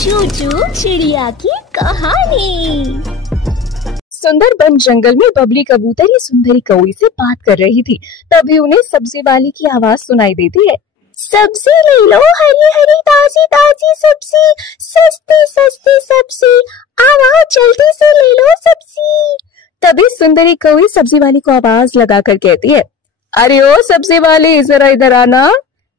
चूचू चिड़िया की कहानी। सुंदरबन जंगल में बबली कबूतर सुंदरी कौवी से बात कर रही थी। तभी उन्हें सब्जी वाली की आवाज सुनाई देती है। सब्जी ले लो, हरी हरी ताजी ताजी सब्जी, सस्ती सस्ती सब्जी, आओ जल्दी से ले लो सब्जी। तभी सुंदरी कौवी सब्जी वाली को आवाज लगाकर कहती है, अरे ओ सब्जी वाली, जरा इधर आना।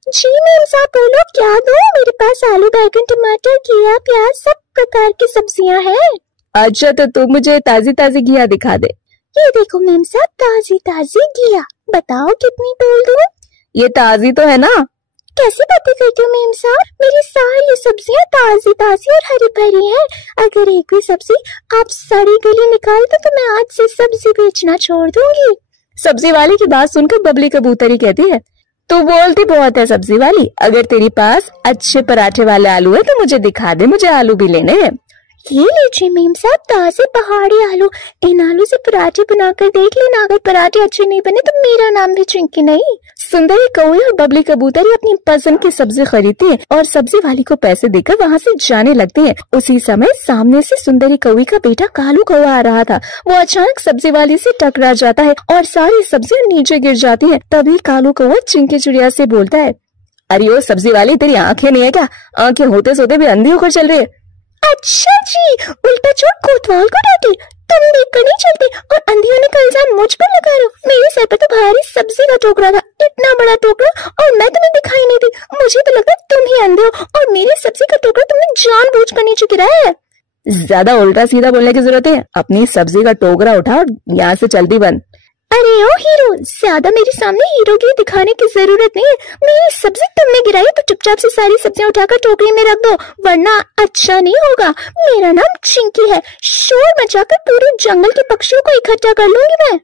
जी मैम साहब, बोलो क्या दो? मेरे पास आलू बैगन टमाटर घिया प्याज सब प्रकार की सब्जियां हैं। अच्छा तो तू मुझे ताजी ताजी घिया दिखा दे। ये देखो मैम साहब, ताजी ताजी घिया, बताओ कितनी तोल दूं? ये ताजी तो है ना? कैसी बातें करती हो मैम साहब, मेरी सारी सब्जियां ताजी ताजी और हरी भरी हैं। अगर एक भी सब्जी आप सड़ी गली निकाल दो तो मैं आज से सब्जी बेचना छोड़ दूंगी। सब्जी वाली की बात सुनकर बबली कबूतरी कहती है, तू बोलती बहुत है सब्जी वाली, अगर तेरे पास अच्छे पराठे वाले आलू है तो मुझे दिखा दे, मुझे आलू भी लेने हैं। ये लीजिए मैम साहब, ताजे पहाड़ी आलू, इन आलू से पराठे बनाकर देख लेना, अगर पराठे अच्छे नहीं बने तो मेरा नाम भी चिंकी नहीं। सुंदरी कौवी और बबली कबूतरी अपनी पसंद की सब्जी खरीदती है और सब्जी वाली को पैसे देकर वहाँ से जाने लगती है। उसी समय सामने से सुंदरी कौवी का बेटा कालू कौवा आ रहा था। वो अचानक सब्जी वाली से टकरा जाता है और सारी सब्जियां नीचे गिर जाती है। तभी कालू कौवा चिंकी चिड़िया से बोलता है, अरे ओ सब्जी वाली, तेरी आंखें नहीं है क्या? आंखें होते सोते भी अंधी होकर चल रही है। अच्छा जी, उल्टा चोट कोतवाल को डांटे, तुम देखकर नहीं चलते और अंधी होने का इल्जाम मुझ पर लगा रहे हो। मेरे सर पर तो भारी सब्जी का टोकरा था, इतना बड़ा टोकरा, और मैं तुम्हें दिखाई नहीं दी। मुझे तो लगा तुम ही अंधे हो और मेरे सब्जी का टोकरा तुमने जानबूझकर नीचे गिराया है। ज्यादा उल्टा सीधा बोलने की जरूरत है? अपनी सब्जी का टोकरा उठा और यहाँ से चलती बंद। अरे ओ हीरो, ज्यादा मेरे सामने हीरोगिरी दिखाने की जरूरत नहीं है। मेरी सब्जी तुमने गिराई तो चुपचाप से सारी सब्जियां उठाकर टोकरी में रख दो, वरना अच्छा नहीं होगा। मेरा नाम चिंकी है, शोर मचाकर पूरे जंगल के पक्षियों को इकट्ठा कर लूंगी मैं।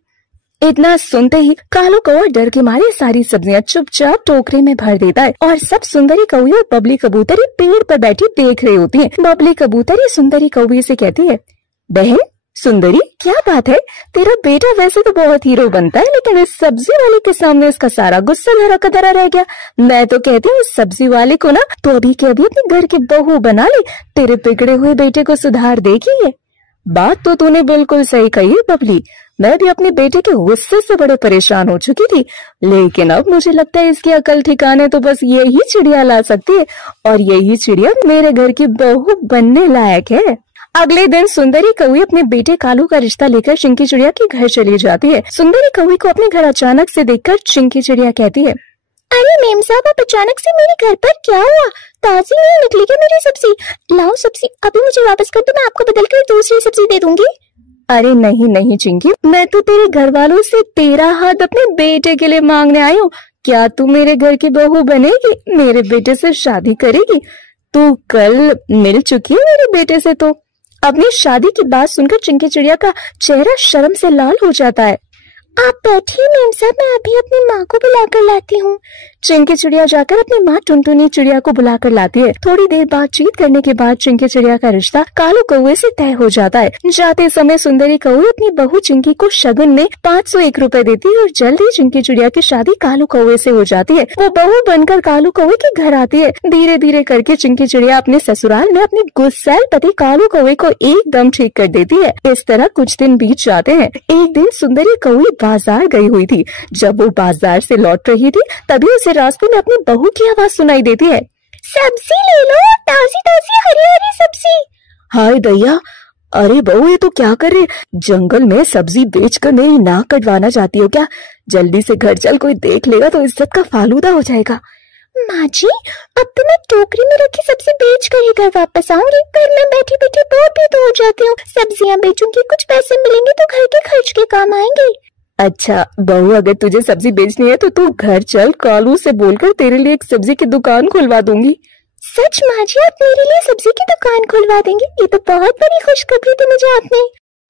इतना सुनते ही कालू कौवा डर के मारे सारी सब्जियां चुपचाप टोकरे में भर देता है और सब सुंदरी कौवी और बबली कबूतरी पेड़ पर बैठी देख रही होती है। बबली कबूतरी सुंदरी कौवी से कहती है, बहन सुंदरी, क्या बात है, तेरा बेटा वैसे तो बहुत हीरो बनता है, लेकिन इस सब्जी वाले के सामने इसका सारा गुस्सा धरा का धरा रह गया। मैं तो कहती हूँ सब्जी वाले को ना तो अभी के अभी अपने घर की बहू बना ले, तेरे बिगड़े हुए बेटे को सुधार देगी। ये बात तो तूने बिल्कुल सही कही है बबली, मैं भी अपने बेटे के गुस्से से बड़े परेशान हो चुकी थी, लेकिन अब मुझे लगता है इसकी अकल ठिकाने तो बस यही चिड़िया ला सकती है और यही चिड़िया मेरे घर की बहू बनने लायक है। अगले दिन सुंदरी कौवी अपने बेटे कालू का रिश्ता लेकर चिंकी चिड़िया के घर चली जाती है। सुंदरी कौवी को अपने घर अचानक से देखकर चिंकी चिड़िया कहती है, अरे मेम साहब, आप अचानक से मेरे घर पर क्या हुआ? ताजी नहीं निकली क्या मेरी सब्जी? लाओ सब्जी अभी मुझे वापस कर दो, मैं आपको बदल कर दूसरी सब्जी दे दूंगी। अरे नहीं नहीं चिंकी, मैं तो तेरे घर वालों से तेरा हाथ अपने बेटे के लिए मांगने आई हूँ। क्या तू मेरे घर की बहू बनेगी, मेरे बेटे से शादी करेगी? तू कल मिल चुकी है मेरे बेटे से। तो अपनी शादी की बात सुनकर चिंकी चिड़िया का चेहरा शर्म से लाल हो जाता है। आप बैठिए मेम साहब, मैं अभी अपनी माँ को बुलाकर लाती हूँ। चिंकी चिड़िया जाकर अपनी माँ टुनटुनी चिड़िया को बुलाकर लाती है। थोड़ी देर बातचीत करने के बाद चिंकी चिड़िया का रिश्ता कालू कौवे से तय हो जाता है। जाते समय सुंदरी कौवे अपनी बहू चिंकी को शगुन में 501 रुपए देती है और जल्द ही चिंकी चिड़िया की शादी कालू कौवे से हो जाती है। वो बहू बनकर कालू कौवे के घर आती है। धीरे धीरे करके चिंकी चिड़िया अपने ससुराल में अपने गुस्सैल पति कालू कौवे को एकदम ठीक कर देती है। इस तरह कुछ दिन बीत जाते हैं। एक दिन सुंदरी कौवे बाजार गई हुई थी। जब वो बाजार से लौट रही थी तभी उसे रास्ते में अपनी बहू की आवाज सुनाई देती है, सब्जी ले लो, ताजी ताजी हरी हरी सब्जी। हाय भैया, अरे बहू ये तो क्या कर रहे, जंगल में सब्जी बेचकर मेरी नाक कटवाना चाहती हो क्या? जल्दी से घर चल, कोई देख लेगा तो इज्जत का फालूदा हो जाएगा। माँ जी, अब तो मैं टोकरी में रखी सब्जी बेच कर ही घर वापस आऊंगी। घर में बैठी बैठी बोर भी तो हो जाती हूँ। सब्जियाँ बेचूंगी, कुछ पैसे मिलेंगे तो घर के खर्च के काम आएंगे। अच्छा बहू, अगर तुझे सब्जी बेचनी है तो तू घर चल, कालू से बोलकर तेरे लिए एक सब्जी की दुकान खुलवा दूंगी। सच माँ जी, आप मेरे लिए सब्जी की दुकान खुलवा देंगे? ये तो बहुत बड़ी खुशखबरी दी मुझे आपने।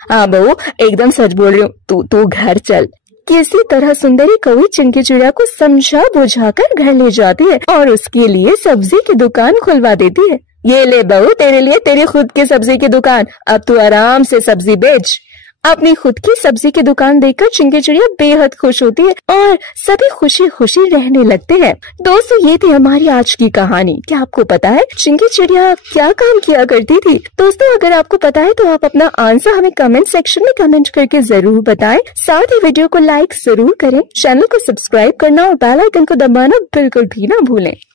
हाँ बहू, एकदम सच बोल रही हूँ, तू घर चल। किसी तरह सुंदरी कौवी चिंकी चिड़िया को समझा बुझाकर घर ले जाती है और उसके लिए सब्जी की दुकान खुलवा देती है। ये ले बहू, तेरे लिए तेरी खुद की सब्जी की दुकान, अब तू आराम से सब्जी बेच। अपनी खुद की सब्जी की दुकान देखकर चिंकी चिड़िया बेहद खुश होती है और सभी खुशी खुशी रहने लगते हैं। दोस्तों, ये थी हमारी आज की कहानी। क्या आपको पता है चिंकी चिड़िया क्या काम किया करती थी? दोस्तों, अगर आपको पता है तो आप अपना आंसर हमें कमेंट सेक्शन में कमेंट करके जरूर बताएं। साथ ही वीडियो को लाइक जरूर करें, चैनल को सब्सक्राइब करना और बेल आइकन को दबाना बिल्कुल भी ना भूलें।